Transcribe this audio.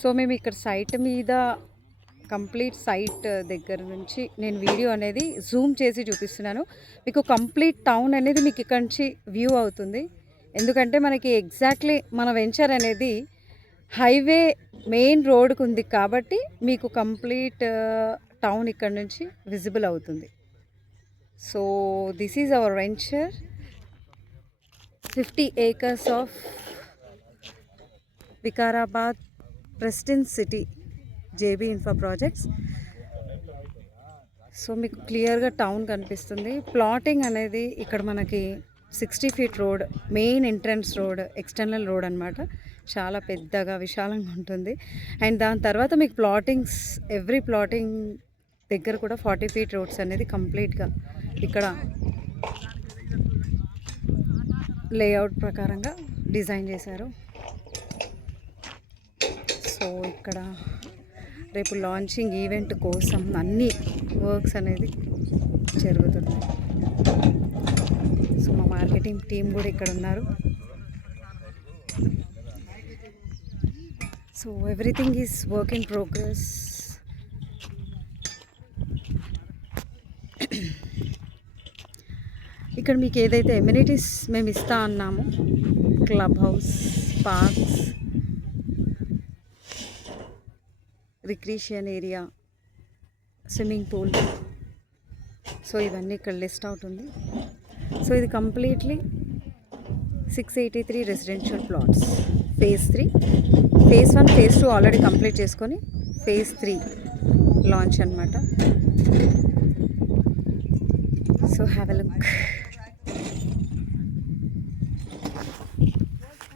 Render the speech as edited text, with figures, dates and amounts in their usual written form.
So మేము ఇక్కడ site మీద కంప్లీట్ సైట్ దగ్గర నుంచి నేను వీడియో అనేది జూమ్ చేసి చూపిస్తున్నాను. మీకు కంప్లీట్ టౌన్ అనేది మీకు ఇక్కడ నుంచి వ్యూ అవుతుంది. ఎందుకంటే మనకి ఎగ్జాక్ట్లీ మన వెంచర్ అనేది హైవే మెయిన్ రోడ్కు ఉంది కాబట్టి మీకు కంప్లీట్ టౌన్ ఇక్కడ నుంచి విజిబుల్ అవుతుంది. So this is our venture, 50 acres of Vikarabad Preston city JB infra projects. So మీకు క్లియర్గా టౌన్ కనిపిస్తుంది. ప్లాటింగ్ అనేది ఇక్కడ మనకి 60 feet road, main entrance road, external road అనమాట. చాలా పెద్దగా విశాలంగా ఉంటుంది. అండ్ దాని తర్వాత మీకు ప్లాటింగ్స్, ఎవ్రీ ప్లాటింగ్ దగ్గర కూడా 40 feet రోడ్స్ అనేది కంప్లీట్గా ఇక్కడ లేఅవుట్ ప్రకారంగా డిజైన్ చేశారు. సో ఇక్కడ రేపు లాంచింగ్ ఈవెంట్ కోసం అన్ని వర్క్స్ అనేది జరుగుతుంది. సో మా మార్కెటింగ్ టీం కూడా ఇక్కడ ఉన్నారు. So everything is work in progress. ఇక్కడ మీకు ఏదైతే ఎమ్యూనిటీస్ మేము ఇస్తా అన్నామో, club house, parks, recreation area, swimming pool, so ఇవన్నీ ఇక్కడ లిస్ట్ అవుట్ ఉంది. సో ఇది completely 683 residential plots. phase 3, phase 1, phase 2 already complete చేసుకొని phase 3 లాంచ్ అనమాట. So have a look.